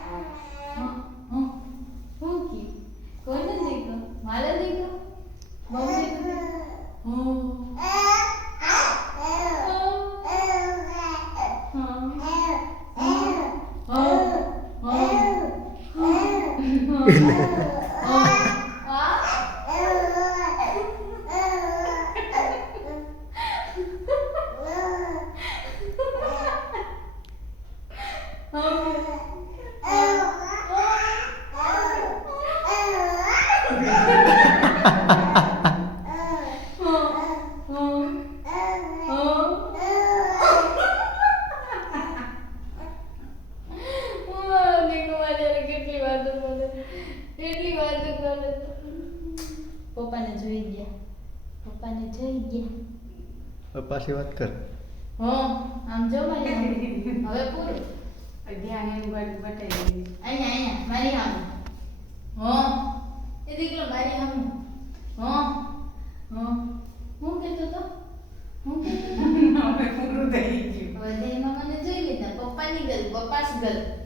હા હા હું કી કોઈને દેખો મારે દેખો બહુ દેખો પપ્પાને જોઈ ગયા પપ્પાને જોઈ ગયા પપ્પા થી વાત કર આમ જો મારી હવે પૂરું ધ્યાન એનું બતાવી અહીંયા મારી સામે એ દીકરો મારી સામે હું કહેતો તો હવે પૂરું થઈ ગયું હવે દેહમાં મને જોઈ લીધા પપ્પાની ગલ પપ્પાસ ગલ